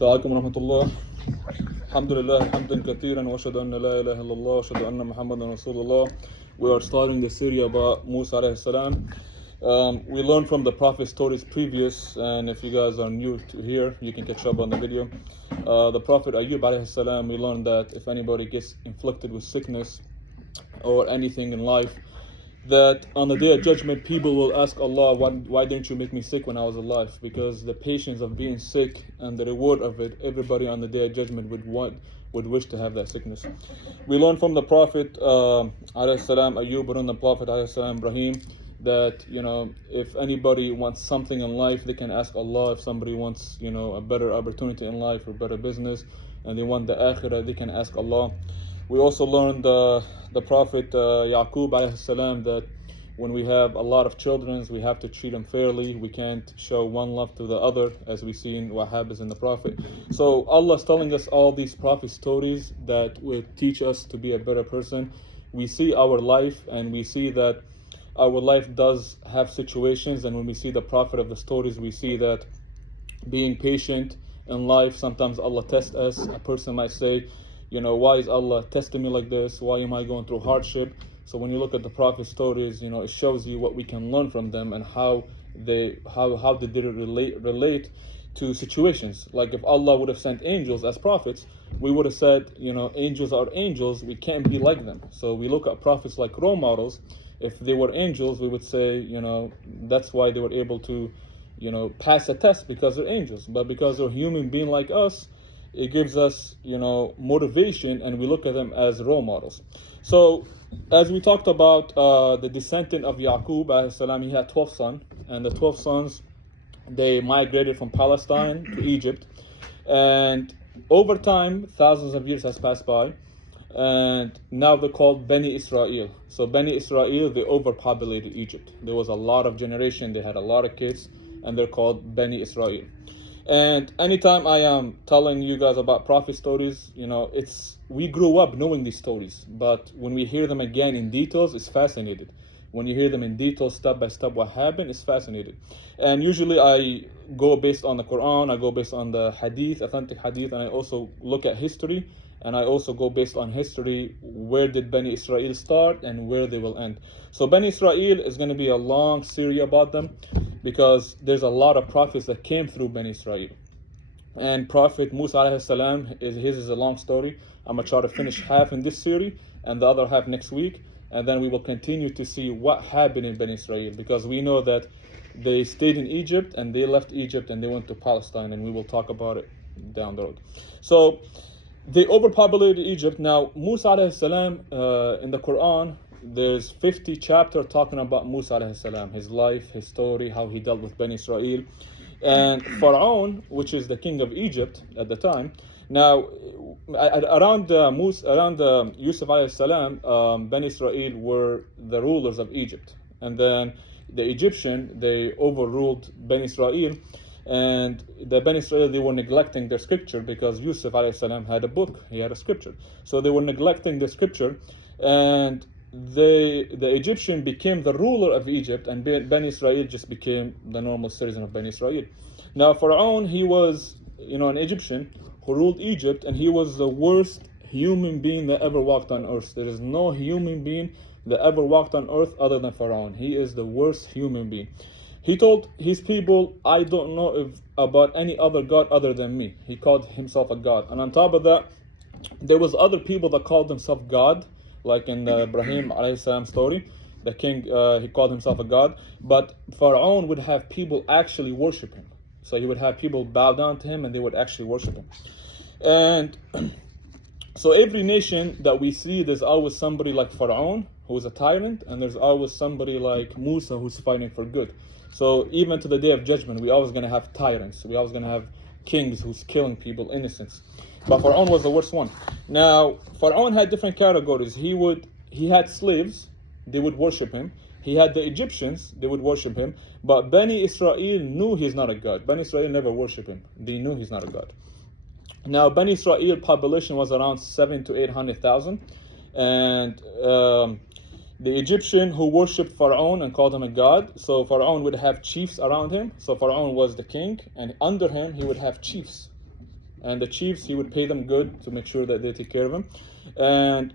السلام عليكم ورحمة الله. الحمد لله حمدا كثيرا وأشهد أن لا إله إلا الله وأشهد أن محمدا رسول الله. We are starting the series about Musa alayhi salam. We learned from the Prophet's stories previous, and if you guys are new to here, you can catch up on the video. The Prophet Ayyub alayhi salam, we learned that if anybody gets inflicted with sickness or anything in life, that on the day of judgment people will ask Allah, why didn't you make me sick when I was alive? Because the patience of being sick and the reward of it, everybody on the day of judgment would wish to have that sickness. We learned from the Prophet alayhi salam Ayyub and the Prophet alayhi salam Ibrahim that if anybody wants something in life, they can ask Allah. If somebody wants a better opportunity in life or better business and they want the akhirah, they can ask Allah. We also learned the Prophet Yaqub alayhi salam that when we have a lot of children, we have to treat them fairly. We can't show one love to the other, as we see in what happens in the Prophet. So Allah is telling us all these Prophet stories that will teach us to be a better person. We see our life and we see that our life does have situations, and when we see the Prophet of the stories, we see that being patient in life, sometimes Allah tests us. A person might say, why is Allah testing me like this? Why am I going through hardship? So when you look at the Prophet stories, it shows you what we can learn from them and how did they relate to situations. Like if Allah would have sent angels as prophets, we would have said, angels are angels, we can't be like them. So we look at prophets like role models. If they were angels, we would say, that's why they were able to, pass a test, because they're angels. But because they're human being like us, it gives us, motivation, and we look at them as role models. So, as we talked about the descendant of Yaqub alayhi salam, he had 12 sons, and the 12 sons, they migrated from Palestine to Egypt, and over time, thousands of years has passed by, and now they're called Bani Israel. So Bani Israel, they overpopulated Egypt. There was a lot of generation, they had a lot of kids, and they're called Bani Israel. And anytime I am telling you guys about prophet stories, we grew up knowing these stories, but when we hear them again in details, it's fascinating. When you hear them in detail, step by step, what happened, it's fascinating. And usually I go based on the Quran, I go based on the hadith, authentic hadith, and I also look at history, and I also go based on history, where did Bani Israel start and where they will end. So Bani Israel is going to be a long series about them, because there's a lot of prophets that came through Bani Israel. And Prophet Musa alayhi salam, his is a long story. I'm going to try to finish half in this series and the other half next week. And then we will continue to see what happened in Bani Israel, because we know that they stayed in Egypt and they left Egypt and they went to Palestine, and we will talk about it down the road. So they overpopulated Egypt. Now Musa alayhi salam, in the Quran, there's 50 chapters talking about Musa alayhi salam, his life, his story, how he dealt with Bani Israel. And Pharaoh, which is the king of Egypt at the time, now around Yusuf alayhi salam, Bani Israel were the rulers of Egypt. And then the Egyptian, they overruled Bani Israel, and the Bani Israel, they were neglecting their scripture, because Yusuf alayhi salam had a book, he had a scripture. So they were neglecting the scripture, and the Egyptian became the ruler of Egypt, and Bani Israel just became the normal citizen of Bani Israel. Now Pharaoh, he was an Egyptian who ruled Egypt, and he was the worst human being that ever walked on earth. There is no human being that ever walked on earth other than Pharaoh. He is the worst human being. He told his people, I don't know about any other God other than me. He called himself a God. And on top of that, there was other people that called themselves God, like in the Ibrahim alayhi salam story, the king, he called himself a god. But Pharaoh would have people actually worship him. So he would have people bow down to him and they would actually worship him. And so every nation that we see, there's always somebody like Pharaoh, who is a tyrant, and there's always somebody like Musa, who's fighting for good. So even to the day of judgment, we're always going to have tyrants. We're always going to have kings who's killing people, innocents. But Pharaoh was the worst one. Now, Pharaoh had different categories. He had slaves, they would worship him. He had the Egyptians, they would worship him. But Bani Israel knew he's not a god. Bani Israel never worshiped him. They knew he's not a god. Now, Bani Israel population was around 700,000 to 800,000. And the Egyptian who worshipped Pharaoh and called him a god. So Pharaoh would have chiefs around him. So Pharaoh was the king, and under him he would have chiefs. and the chiefs, he would pay them good to make sure that they take care of him. And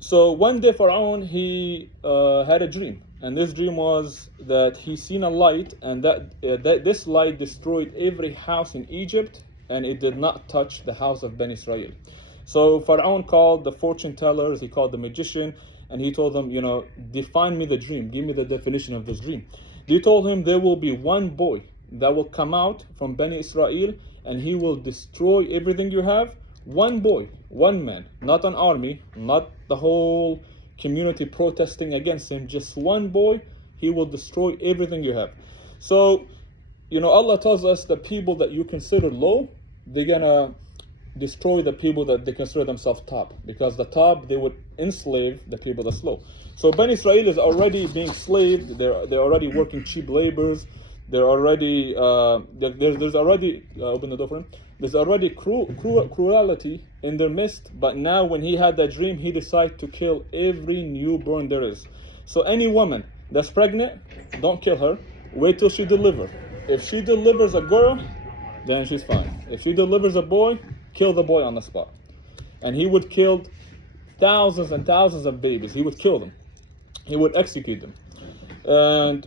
so one day Pharaoh, he had a dream, and this dream was that he seen a light, and that this light destroyed every house in Egypt, and it did not touch the house of Ben Israel. So Pharaoh called the fortune tellers, he called the magician, and he told them, define me the dream, give me the definition of this dream. They told him there will be one boy that will come out from Beni Israel, and he will destroy everything you have. One boy, one man, not an army, not the whole community protesting against him, just one boy, he will destroy everything you have. So, Allah tells us the people that you consider low, they're gonna destroy the people that they consider themselves top, because the top, they would enslave the people that's low. So Ben Israel is already being slaved, they're already working cheap labors, they're already there's already open the door for him. There's already cruelty in their midst, but now when he had that dream, he decided to kill every newborn there is. So any woman that's pregnant, don't kill her, wait till she delivers. If she delivers a girl, then she's fine. If she delivers a boy, kill the boy on the spot. And he would kill thousands and thousands of babies. He would kill them. He would execute them. And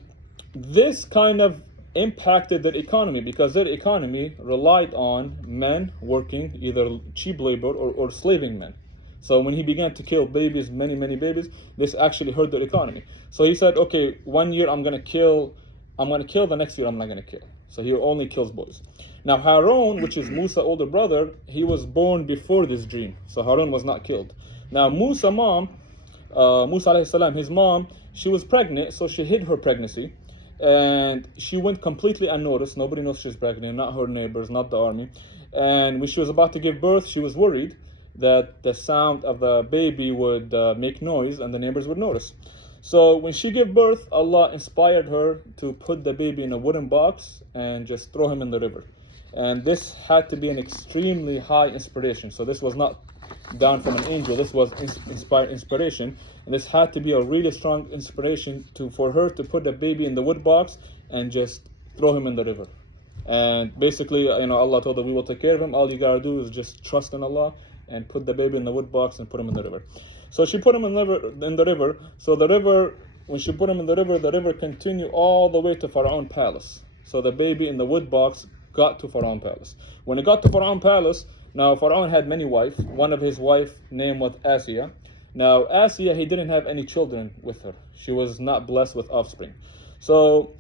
this kind of impacted their economy, because their economy relied on men working either cheap labor or slaving men. So when he began to kill babies, many babies, this actually hurt their economy. So he said, okay, 1 year I'm gonna kill, the next year I'm not gonna kill. So he only kills boys. Now Harun, which is Musa's older brother, he was born before this dream. So Harun was not killed. Now Musa's mom, Musa alayhi salam, his mom, she was pregnant, so she hid her pregnancy. And she went completely unnoticed. Nobody knows she's pregnant, not her neighbors, not the army. And when she was about to give birth, she was worried that the sound of the baby would make noise and the neighbors would notice. So when she gave birth, Allah inspired her to put the baby in a wooden box and just throw him in the river. And this had to be an extremely high inspiration. So this was not down from an angel, this was inspiration. And this had to be a really strong inspiration for her to put the baby in the wood box and just throw him in the river. And basically, Allah told her, we will take care of him. All you gotta do is just trust in Allah and put the baby in the wood box and put him in the river. So she put him in the river. So the river, when she put him in the river continued all the way to Pharaoh's palace. So the baby in the wood box got to Pharaoh's palace. When it got to Pharaoh's palace, now Pharaoh had many wives. One of his wife name was Asiya. Now Asiya, he didn't have any children with her. She was not blessed with offspring. So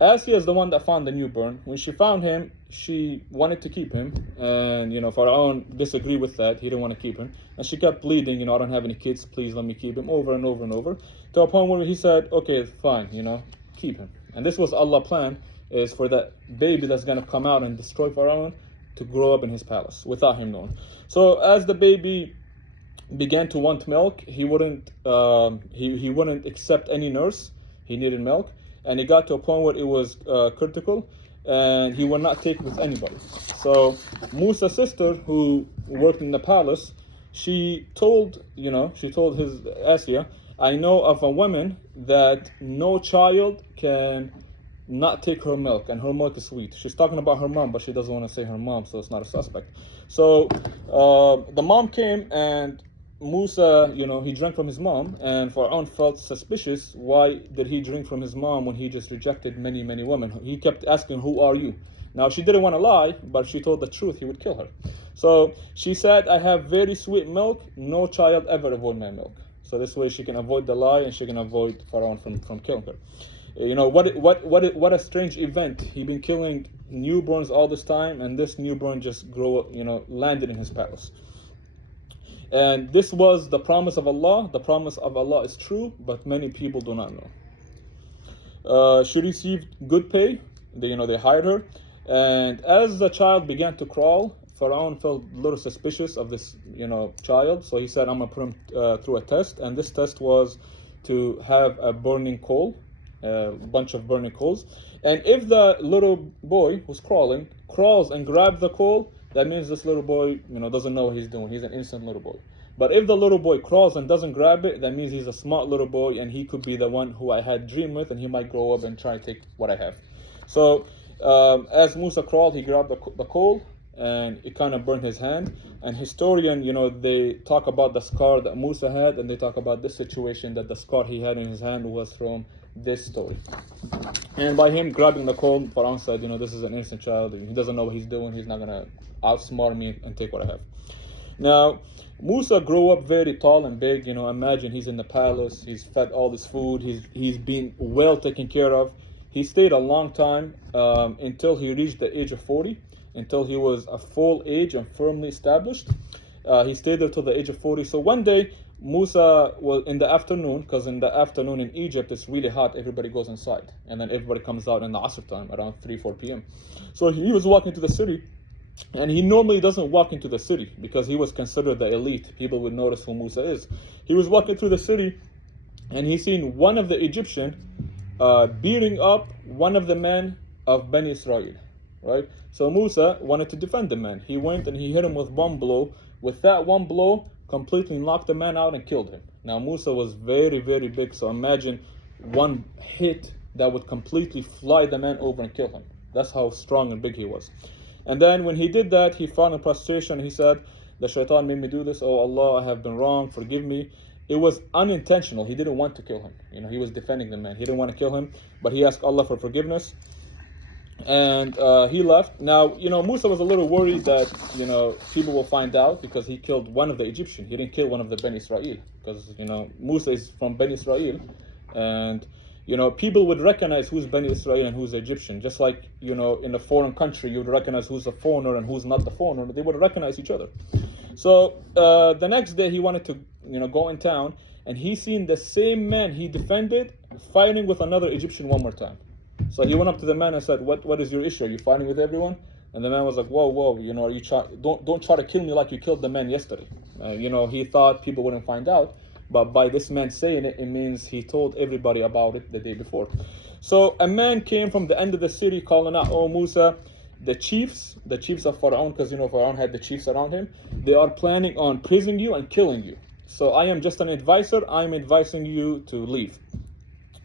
Asiya is the one that found the newborn. When she found him, she wanted to keep him. And Pharaoh disagreed with that. He didn't want to keep him. And she kept pleading, I don't have any kids, please let me keep him, over and over and over. To a point where he said, okay, fine, keep him. And this was Allah's plan, is for that baby that's going to come out and destroy Pharaoh to grow up in his palace without him knowing. So as the baby began to want milk, he wouldn't accept any nurse. He needed milk, and it got to a point where it was critical, and he would not take with anybody. So Musa's sister, who worked in the palace, she told his Asiya, I know of a woman that no child can not take her milk, and her milk is sweet. She's talking about her mom, but she doesn't want to say her mom, so it's not a suspect. So the mom came, and Musa, he drank from his mom, and Pharaoh felt suspicious. Why did he drink from his mom when he just rejected many women? He kept asking, who are you? Now she didn't want to lie, but she told the truth, he would kill her. So she said, I have very sweet milk, no child ever avoid my milk. So this way she can avoid the lie, and she can avoid Pharaoh from killing her. What a strange event. He'd been killing newborns all this time, and this newborn just landed in his palace. And this was the promise of Allah. The promise of Allah is true, but many people do not know. She received good pay. They hired her. And as the child began to crawl, Pharaoh felt a little suspicious of this, child. So he said, I'm going to put him through a test. And this test was to have a burning coal, a bunch of burning coals. And if the little boy who's crawls and grabs the coal, that means this little boy, doesn't know what he's doing. He's an innocent little boy. But if the little boy crawls and doesn't grab it, that means he's a smart little boy, and he could be the one who I had dream with, and he might grow up and try to take what I have. So as Musa crawled, he grabbed the coal, and it kind of burned his hand. And historian, they talk about the scar that Musa had, and they talk about this situation that the scar he had in his hand was from this story. And by him grabbing the comb, Pharaoh said, this is an innocent child, and he doesn't know what he's doing. He's not gonna outsmart me and take what I have. Now, Musa grew up very tall and big. Imagine he's in the palace. He's fed all this food. He's been well taken care of. He stayed a long time until he reached the age of 40, until he was a full age and firmly established. He stayed there till the age of 40. So one day, Musa was in the afternoon, because in the afternoon in Egypt it's really hot. Everybody goes inside, and then everybody comes out in the Asr time around 3-4 p.m. So he was walking to the city. And he normally doesn't walk into the city because he was considered the elite. People would notice who Musa is. He was walking through the city, and he seen one of the Egyptian beating up one of the men of Bani Israel, right? So Musa wanted to defend the man. He went and he hit him with one blow. With that one blow, completely knocked the man out and killed him. Now Musa was very, very big, so imagine one hit that would completely fly the man over and kill him. That's how strong and big he was. And then when he did that, he fell in prostration. He said, the shaitan made me do this. Oh Allah, I have been wrong. Forgive me. It was unintentional. He didn't want to kill him. He was defending the man. He didn't want to kill him, but he asked Allah for forgiveness. And he left. Now, Musa was a little worried that, people will find out because he killed one of the Egyptians. He didn't kill one of the Bani Israel because, Musa is from Bani Israel. And people would recognize who's Bani Israel and who's Egyptian. Just like, in a foreign country, you would recognize who's a foreigner and who's not the foreigner. They would recognize each other. So the next day he wanted to, go in town, and he seen the same man he defended fighting with another Egyptian one more time. So he went up to the man and said, what is your issue? Are you fighting with everyone? And the man was like, whoa, are you don't try to kill me like you killed the man yesterday. He thought people wouldn't find out. But by this man saying it, it means he told everybody about it the day before. So a man came from the end of the city calling out, oh Musa, the chiefs of Pharaoh, because Pharaoh had the chiefs around him, they are planning on praising you and killing you. So I am just an advisor. I'm advising you to leave.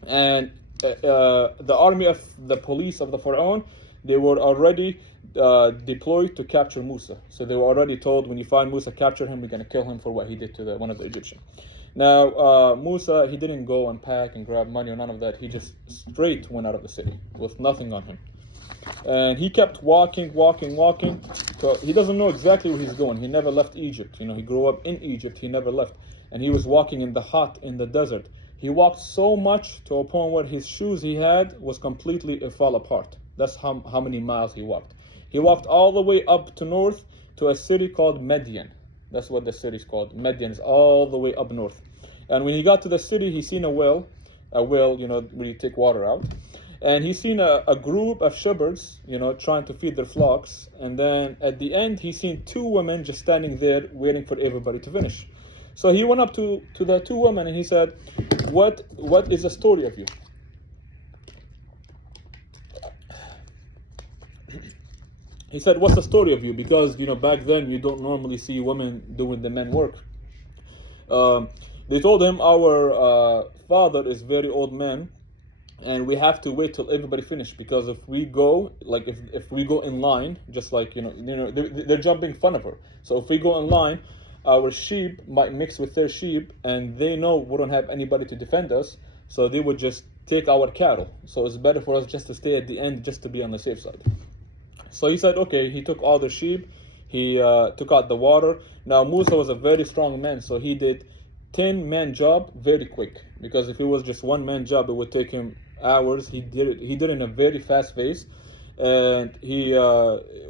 And the army of the police of the Pharaoh, they were already deployed to capture Musa. So they were already told, when you find Musa, capture him. We're going to kill him for what he did to one of the Egyptians. Now, Musa, he didn't go and pack and grab money or none of that. He just straight went out of the city with nothing on him. And he kept walking. So he doesn't know exactly where he's going. He never left Egypt. He grew up in Egypt. He never left. And he was walking in the desert. He walked so much to a point where his shoes he had was completely fall apart. That's how many miles he walked. He walked all the way up to north to a city called Midian. That's what the city is called. Midian is all the way up north. And when he got to the city, he seen a well, where you take water out. And he seen a group of shepherds, trying to feed their flocks. And then at the end, he seen two women just standing there waiting for everybody to finish. So he went up to the two women and he said, what is the story of you? He said, what's the story of you? Because, back then you don't normally see women doing the men work. They told him, our father is very old man, and we have to wait till everybody finish, because if we go, if we go in line, just like, they're jumping in front of her. So if we go in line, our sheep might mix with their sheep, and they know we don't have anybody to defend us, so they would just take our cattle. So it's better for us just to stay at the end, just to be on the safe side. So he said, okay, he took all the sheep, he took out the water. Now Musa was a very strong man, so he did 10-man job very quick, because if it was just one-man job, it would take him hours. He did it in a very fast pace, and he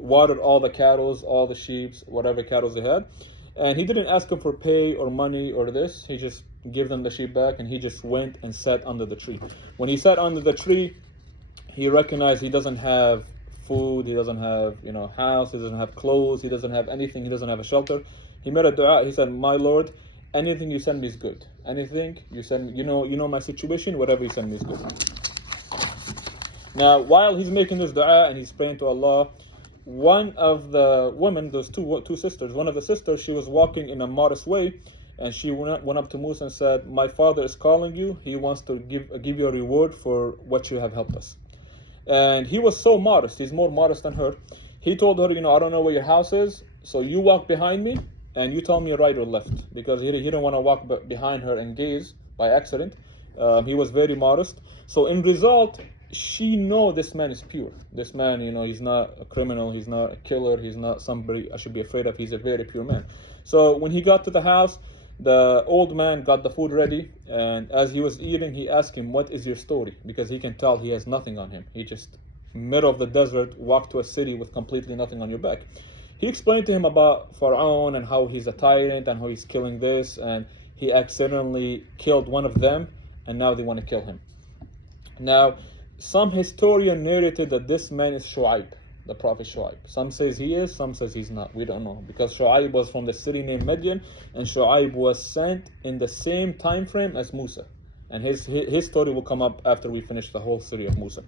watered all the cattle, all the sheep, whatever cattle they had. And he didn't ask them for pay or money or this. He just gave them the sheep back, and he just went and sat under the tree. When he sat under the tree, he recognized he doesn't have food, he doesn't have house, he doesn't have clothes, he doesn't have anything, he doesn't have a shelter. He made a dua. He said, my Lord, anything you send me is good. Anything you send, you know my situation, whatever you send me is good. Now, while he's making this dua and he's praying to Allah, one of the women, those two sisters, one of the sisters, she was walking in a modest way, and she went up to Musa and said, my father is calling you. He wants to give you a reward for what you have helped us. And he was so modest, he's more modest than her. He told her, I don't know where your house is, so you walk behind me and you tell me right or left, because he didn't want to walk behind her and gaze by accident. He was very modest. So in result, she know this man is pure. This man, he's not a criminal, he's not a killer, he's not somebody I should be afraid of. He's a very pure man. So when he got to the house, the old man got the food ready, and as he was eating, he asked him, what is your story? Because he can tell he has nothing on him. He just, middle of the desert, walked to a city with completely nothing on your back. He explained to him about Pharaoh and how he's a tyrant and how he's killing this, and he accidentally killed one of them, and now they want to kill him. Now, some historian narrated that this man is Shu'aib, the prophet Shu'aib. Some says he is, some says he's not. We don't know, because Shu'aib was from the city named Midian, and Shu'aib was sent in the same time frame as Musa. And his story will come up after we finish the whole story of Musa.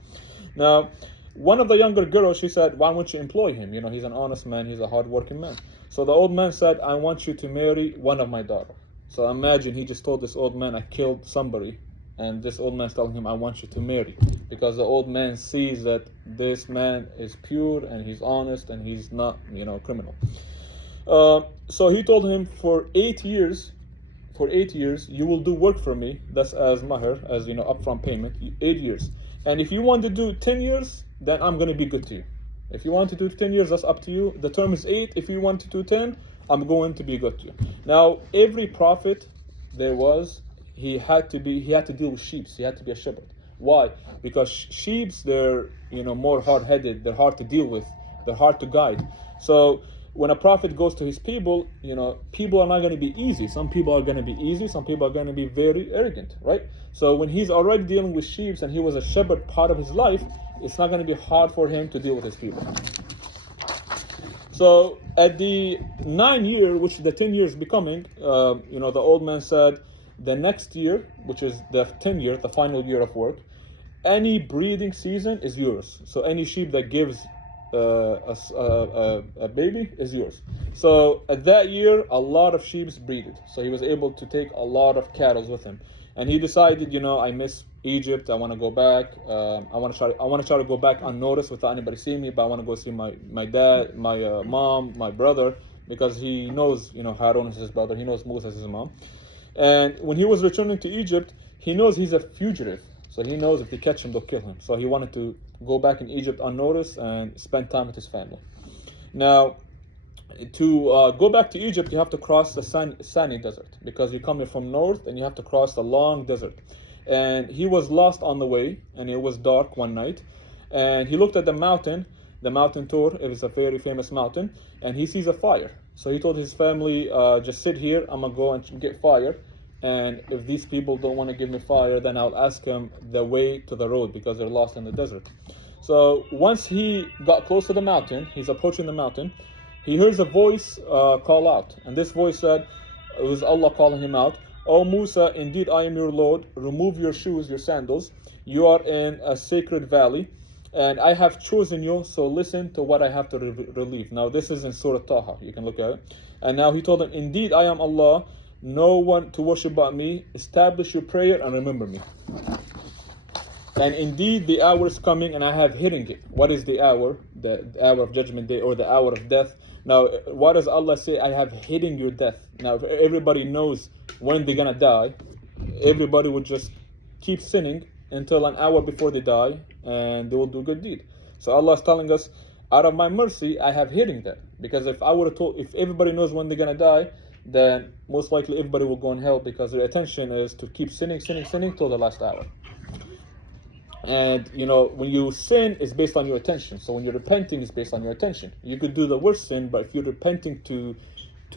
Now, one of the younger girls, she said, why won't you employ him? He's an honest man, he's a hard-working man. So the old man said, I want you to marry one of my daughters. So imagine he just told this old man, I killed somebody. And this old man's telling him, I want you to marry. Because the old man sees that this man is pure and he's honest and he's not, criminal. So he told him, for 8 years, you will do work for me. That's as mahr, as upfront payment, 8 years. And if you want to do 10 years, then I'm going to be good to you. If you want to do 10 years, that's up to you. The term is 8. If you want to do 10, I'm going to be good to you. Now, every prophet he had to deal with sheep. He had to be a shepherd. Why? Because sheep, they're more hard-headed. They're hard to deal with. They're hard to guide. So when a prophet goes to his people, people are not going to be easy. Some people are going to be easy. Some people are going to be very arrogant, right? So when he's already dealing with sheep and he was a shepherd part of his life, it's not going to be hard for him to deal with his people. So at the 9th year, which the 10 years becoming, the old man said, the next year, which is the 10th year, the final year of work, any breeding season is yours. So any sheep that gives a baby is yours. So at that year, a lot of sheep breeded. So he was able to take a lot of cattle with him. And he decided, I miss Egypt. I want to go back. I want to try to go back unnoticed without anybody seeing me. But I want to go see my dad, my mom, my brother, because he knows, Harun is his brother. He knows Musa is his mom. And when he was returning to Egypt, he knows he's a fugitive. So he knows if they catch him, they'll kill him. So he wanted to go back in Egypt unnoticed and spend time with his family. Now, to go back to Egypt, you have to cross the Sinai desert, because you're coming from north and you have to cross the long desert. And he was lost on the way, and it was dark one night. And he looked at the mountain Tur. It is a very famous mountain, and he sees a fire. So he told his family, just sit here, I'm going to go and get fire. And if these people don't want to give me fire, then I'll ask them the way to the road, because they're lost in the desert. So once he got close to the mountain, he's approaching the mountain, he hears a voice call out. And this voice said, it was Allah calling him out, O Musa, indeed I am your Lord. Remove your shoes, your sandals. You are in a sacred valley, and I have chosen you, so listen to what I have to relieve. Now this is in Surah Taha, you can look at it. And now he told them, indeed I am Allah, no one to worship but me. Establish your prayer and remember me. And indeed the hour is coming, and I have hidden it. What is the hour? The hour of judgment day, or the hour of death. Now, what does Allah say? I have hidden your death. Now, if everybody knows when they're gonna die, everybody would just keep sinning until an hour before they die, and they will do good deed. So Allah is telling us, out of my mercy, I have hidden that. Because if everybody knows when they're gonna die, then most likely everybody will go in hell, because their attention is to keep sinning till the last hour. And when you sin, it's based on your attention. So when you're repenting, it's based on your attention. You could do the worst sin, but if you're repenting to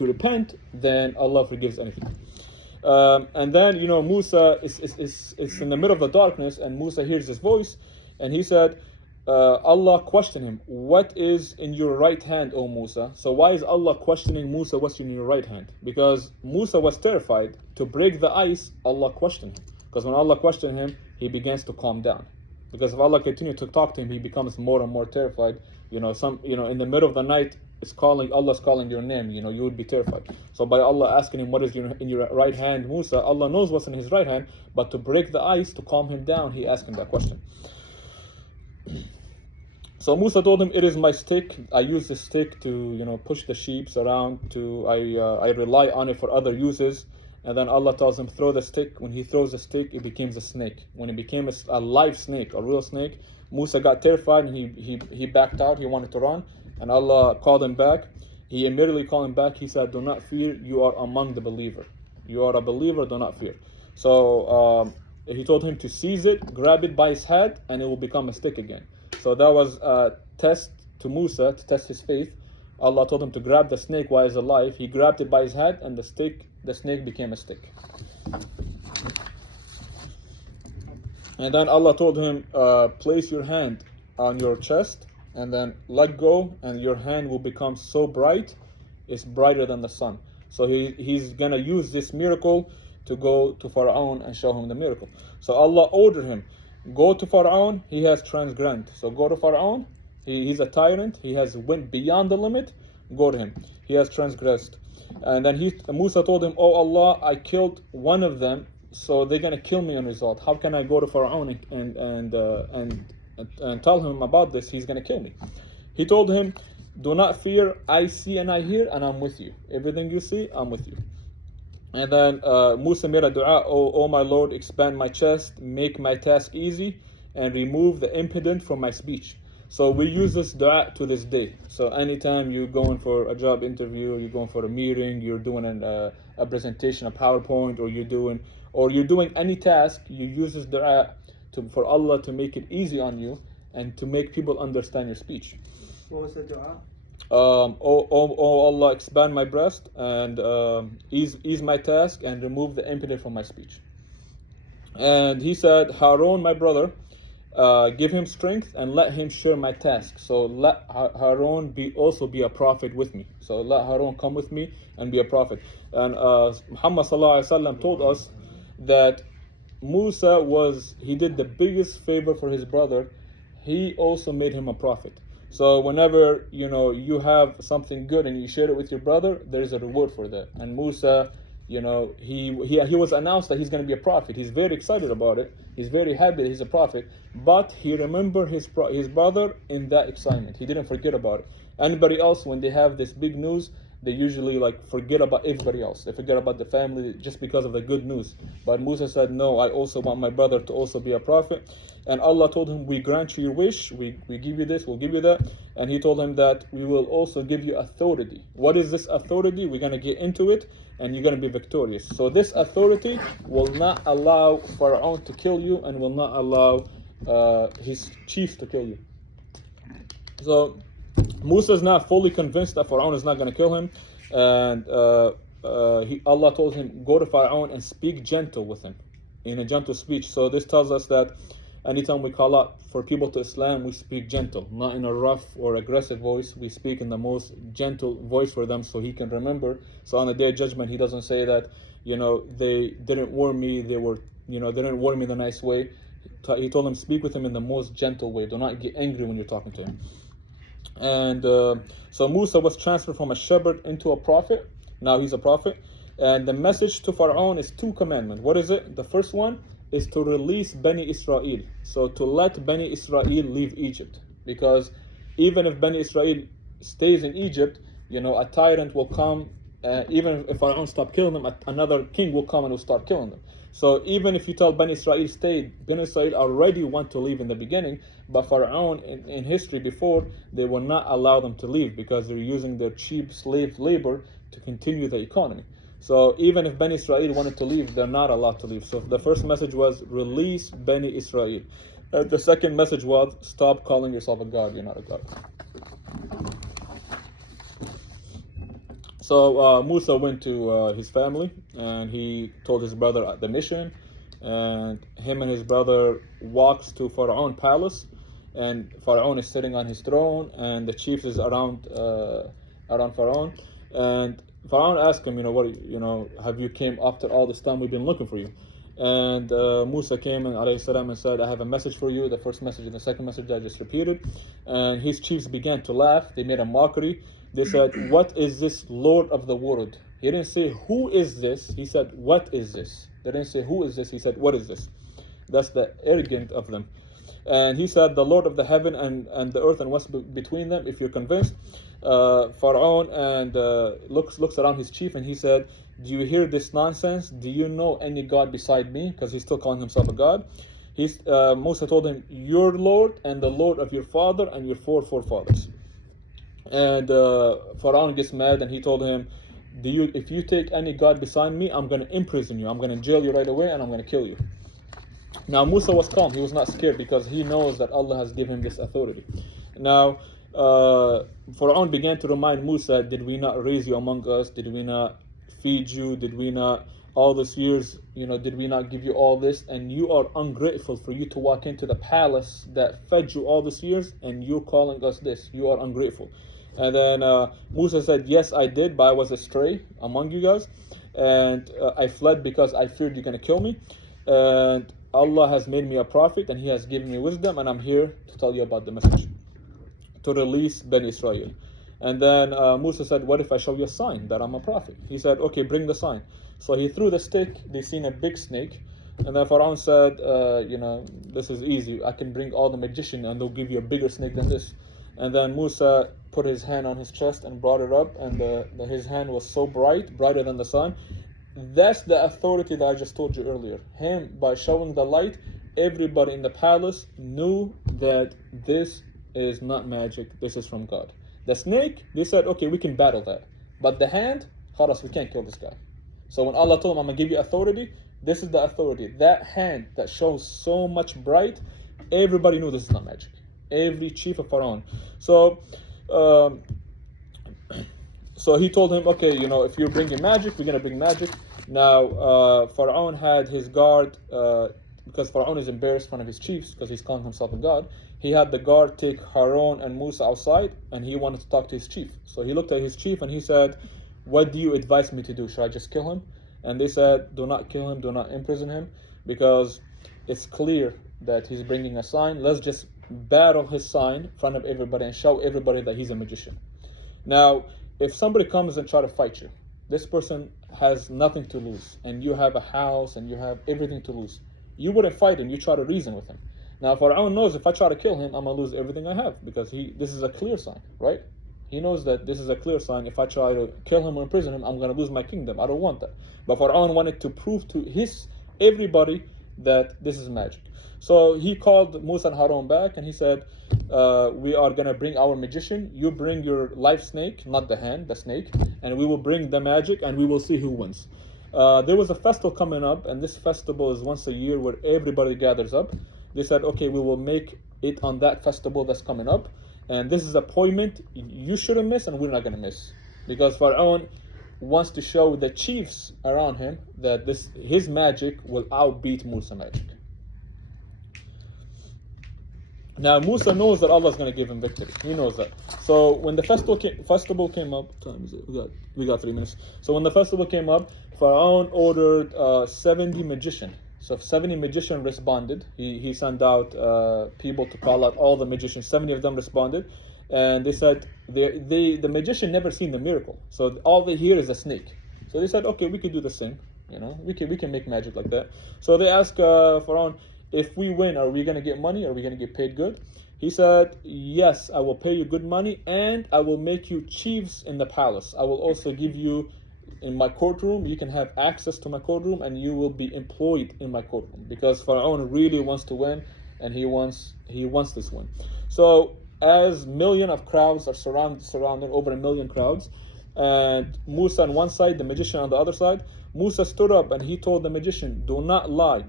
repent, then Allah forgives anything. And then Musa is in the middle of the darkness, and Musa hears his voice, and he said, Allah questioned him, what is in your right hand, O Musa? So why is Allah questioning Musa, what's in your right hand? Because Musa was terrified. To break the ice, Allah questioned him. Because when Allah questioned him, he begins to calm down. Because if Allah continues to talk to him, he becomes more and more terrified. In the middle of the night, Allah's calling your name, you would be terrified. So by Allah asking him, what is in your right hand, Musa, Allah knows what's in his right hand, but to break the ice, to calm him down, he asked him that question. So Musa told him, it is my stick. I use the stick to, push the sheep around. I rely on it for other uses. And then Allah tells him, throw the stick. When he throws the stick, it becomes a snake. When it became a live snake, a real snake, Musa got terrified and he backed out. He wanted to run. And Allah called him back. He immediately called him back. He said, do not fear. You are among the believer. You are a believer. Do not fear. So he told him to seize it, grab it by his head, and it will become a stick again. So that was a test to Musa, to test his faith. Allah told him to grab the snake while he's alive. He grabbed it by his head, and the snake became a stick. And then Allah told him, place your hand on your chest, and then let go, and your hand will become so bright, it's brighter than the sun. So he's going to use this miracle to go to Pharaoh and show him the miracle. So Allah ordered him, go to Pharaoh, he has transgressed. So go to Pharaoh, he's a tyrant, he has went beyond the limit, go to him. He has transgressed. And then Musa told him, oh Allah, I killed one of them, so they're going to kill me on result. How can I go to Pharaoh and tell him about this? He's going to kill me. He told him, do not fear, I see and I hear, and I'm with you. Everything you see, I'm with you. And then Musa made a dua, oh my Lord, expand my chest, make my task easy, and remove the impediment from my speech. So we use this dua to this day. So anytime you're going for a job interview, you're going for a meeting, you're doing a presentation, a PowerPoint, or you're doing any task, you use this dua for Allah to make it easy on you and to make people understand your speech. What was the dua? Oh Allah, expand my breast and ease my task and remove the impediment from my speech. And he said, Harun, my brother, give him strength and let him share my task. So let Harun also be a prophet with me. So let Harun come with me and be a prophet. And Muhammad sallallahu alaihi wasallam told us that Musa he did the biggest favor for his brother. He also made him a prophet. So whenever you have something good and you share it with your brother, there's a reward for that. And Musa, he was announced that he's going to be a prophet. He's very excited about it. He's very happy that he's a prophet. But he remembered his brother in that excitement. He didn't forget about it. Anybody else, when they have this big news, they usually forget about everybody else. They forget about the family just because of the good news. But Musa said, no, I also want my brother to also be a prophet. And Allah told him, we grant you your wish. We give you this, we'll give you that. And he told him that we will also give you authority. What is this authority? We're going to get into it and you're going to be victorious. So this authority will not allow Pharaoh to kill you and will not allow his chiefs to kill you. So Musa is not fully convinced that Pharaoh is not going to kill him. And Allah told him, go to Pharaoh and speak gentle with him, in a gentle speech. So this tells us that anytime we call out for people to Islam, we speak gentle, not in a rough or aggressive voice. We speak in the most gentle voice for them so he can remember. So on the day of judgment, he doesn't say that, they didn't warn me, they didn't warn me the nice way. He told him, speak with him in the most gentle way. Do not get angry when you're talking to him. And so Musa was transferred from a shepherd into a prophet. Now he's a prophet. And the message to Pharaoh is 2 commandments. What is it? The first one is to release Bani Israel. So to let Bani Israel leave Egypt. Because even if Bani Israel stays in Egypt, a tyrant will come. Even if Pharaoh stop killing them, another king will come and will start killing them. So even if you tell Bani Israel stay, Bani Israel already want to leave in the beginning, but Pharaoh in history before, they will not allow them to leave because they're using their cheap slave labor to continue the economy. So even if Bani Israel wanted to leave, they're not allowed to leave. So the first message was release Bani Israel. The second message was stop calling yourself a god, you're not a god. So Musa went to his family and he told his brother the mission, and him and his brother walks to Pharaoh's palace, and Pharaoh is sitting on his throne and the chiefs is around Pharaoh, and Pharaoh asked him, have you came after all this time we've been looking for you? And Musa came and alayhi salam and said, I have a message for you, the first message and the second message I just repeated. And his chiefs began to laugh. They made a mockery. They said, what is this Lord of the world? He didn't say, who is this? He said, what is this? They didn't say, who is this? He said, what is this? That's the arrogant of them. And he said, the Lord of the heaven and the earth and what's between them, if you're convinced. Pharaoh and looks around his chief and he said, do you hear this nonsense? Do you know any God beside me? Because he's still calling himself a God. Musa told him, your Lord and the Lord of your father and your forefathers. And Pharaoh gets mad and he told him, if you take any God beside me, I'm going to imprison you. I'm going to jail you right away and I'm going to kill you. Now Musa was calm. He was not scared because he knows that Allah has given him this authority. Now Pharaoh began to remind Musa, did we not raise you among us? Did we not feed you? Did we not, all these years, did we not give you all this? And you are ungrateful for you to walk into the palace that fed you all these years and you're calling us this. You are ungrateful. And then Musa said, yes, I did, but I was astray among you guys. And I fled because I feared you're going to kill me. And Allah has made me a prophet and He has given me wisdom. And I'm here to tell you about the message, to release Ben Israel. And then Musa said, what if I show you a sign that I'm a prophet? He said, okay, bring the sign. So he threw the stick. They seen a big snake. And then Pharaoh said, this is easy. I can bring all the magicians and they'll give you a bigger snake than this. And then Musa put his hand on his chest and brought it up, and his hand was so bright, brighter than the sun. That's the authority that I just told you earlier. Him, by showing the light, everybody in the palace knew that this is not magic, this is from God. The snake, they said, okay, we can battle that. But the hand, khalas, we can't kill this guy. So when Allah told him, I'm going to give you authority, this is the authority. That hand that shows so much bright, everybody knew this is not magic. Every chief of Pharaoh. So he told him, okay, if you're bringing magic, we're going to bring magic. Now, Pharaoh had his guard, because Pharaoh is embarrassed in front of his chiefs, because he's calling himself a god. He had the guard take Harun and Musa outside, and he wanted to talk to his chief. So he looked at his chief and he said, what do you advise me to do? Should I just kill him? And they said, do not kill him, do not imprison him, because it's clear that he's bringing a sign. Let's just battle his sign in front of everybody and show everybody that he's a magician. Now, if somebody comes and try to fight you, this person has nothing to lose, and you have a house and you have everything to lose. You wouldn't fight him, you try to reason with him. Now, Pharaoh knows if I try to kill him, I'm going to lose everything I have, because this is a clear sign, right? He knows that this is a clear sign. If I try to kill him or imprison him, I'm going to lose my kingdom. I don't want that. But Pharaoh wanted to prove to everybody that this is magic. So he called Musa and Harun back and he said, we are going to bring our magician. You bring your live snake, not the hand, the snake, and we will bring the magic and we will see who wins. There was a festival coming up, and this festival is once a year where everybody gathers up. They said, okay, we will make it on that festival that's coming up. And this is an appointment you shouldn't miss and we're not going to miss. Because Pharaoh wants to show the chiefs around him that his magic will outbeat Musa's magic. Now Musa knows that Allah is going to give him victory. He knows that. So when the festival came up, what time is it? We got 3 minutes. So when the festival came up, Pharaoh ordered 70 magicians. So 70 magicians responded. He sent out people to call out all the magicians. 70 of them responded, and they said the magician never seen the miracle. So all they hear is a snake. So they said, okay, we could do the same. We can make magic like that. So they asked Pharaoh, if we win, are we going to get money? Are we going to get paid good? He said, yes, I will pay you good money, and I will make you chiefs in the palace. I will also give you, in my courtroom, you can have access to my courtroom, and you will be employed in my courtroom, because Pharaoh really wants to win, and he wants this win. So as millions of crowds are surrounded, over 1 million crowds, and Musa on one side, the magician on the other side, Musa stood up and he told the magician, do not lie,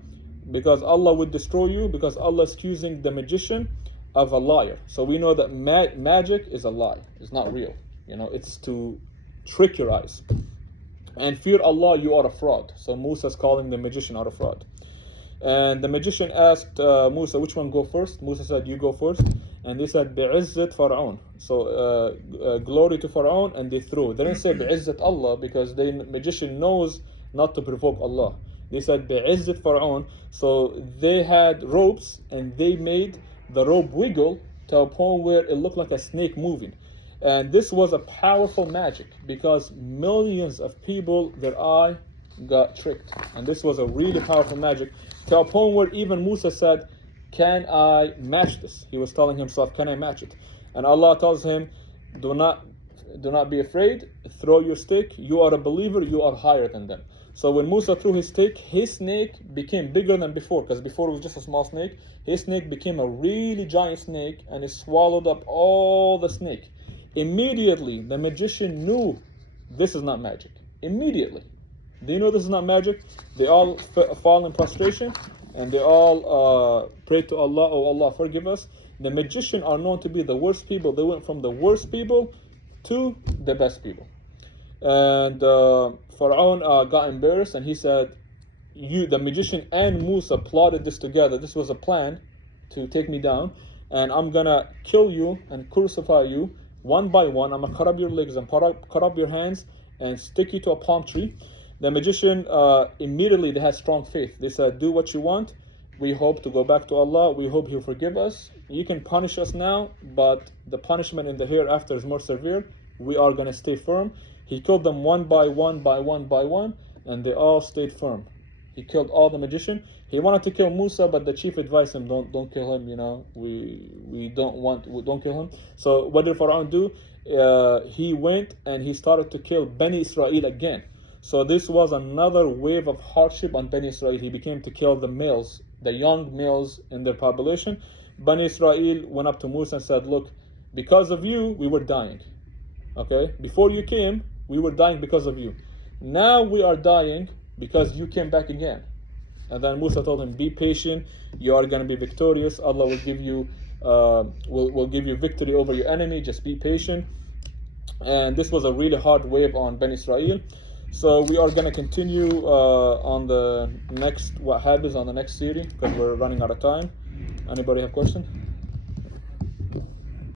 because Allah would destroy you, because Allah is accusing the magician of a liar. So we know that magic is a lie. It's not real. It's to trick your eyes. And fear Allah, you are a fraud. So Musa is calling the magician out a fraud. And the magician asked Musa, which one go first? Musa said, you go first. And they said, bi'izzat Pharaoh. So glory to Pharaoh, and they threw. They didn't say bi'izzat Allah, because the magician knows not to provoke Allah. They said bi'izzat Pharaoh. So they had ropes, and they made the rope wiggle to a point where it looked like a snake moving. And this was a powerful magic, because millions of people, their eye got tricked. And this was a really powerful magic, to a point where even Musa said, can I match this? He was telling himself, can I match it? And Allah tells him, do not be afraid, throw your stick, you are a believer, you are higher than them. So when Musa threw his stick, his snake became bigger than before, because before it was just a small snake. His snake became a really giant snake, and it swallowed up all the snake. Immediately, the magician knew this is not magic. Immediately. They know this is not magic. They all fall in prostration, and they all pray to Allah, oh Allah, forgive us. The magician are known to be the worst people. They went from the worst people to the best people. And Pharaoh got embarrassed, and he said, you, the magician and Musa, plotted this together. This was a plan to take me down, and I'm gonna kill you and crucify you one by one. I'm gonna cut up your legs and cut up your hands and stick you to a palm tree. The magician, immediately they had strong faith. They said, do what you want. We hope to go back to Allah. We hope He'll forgive us. You can punish us now, but the punishment in the hereafter is more severe. We are going to stay firm. He killed them one by one, and they all stayed firm. He killed all the magician. He wanted to kill Musa, but the chief advised him, don't kill him, we don't kill him. So what did Pharaoh do? He went and he started to kill Bani Israel again. So this was another wave of hardship on Bani Israel. He began to kill the males, the young males in their population. Bani Israel went up to Musa and said, look, because of you, we were dying. Okay? Before you came, we were dying because of you. Now we are dying because you came back again. And then Musa told him, be patient. You are going to be victorious. Allah will give you will give you victory over your enemy. Just be patient. And this was a really hard wave on Bani Israel. So we are going to continue on the next, what happens on the next series, because we're running out of time. Anybody have questions?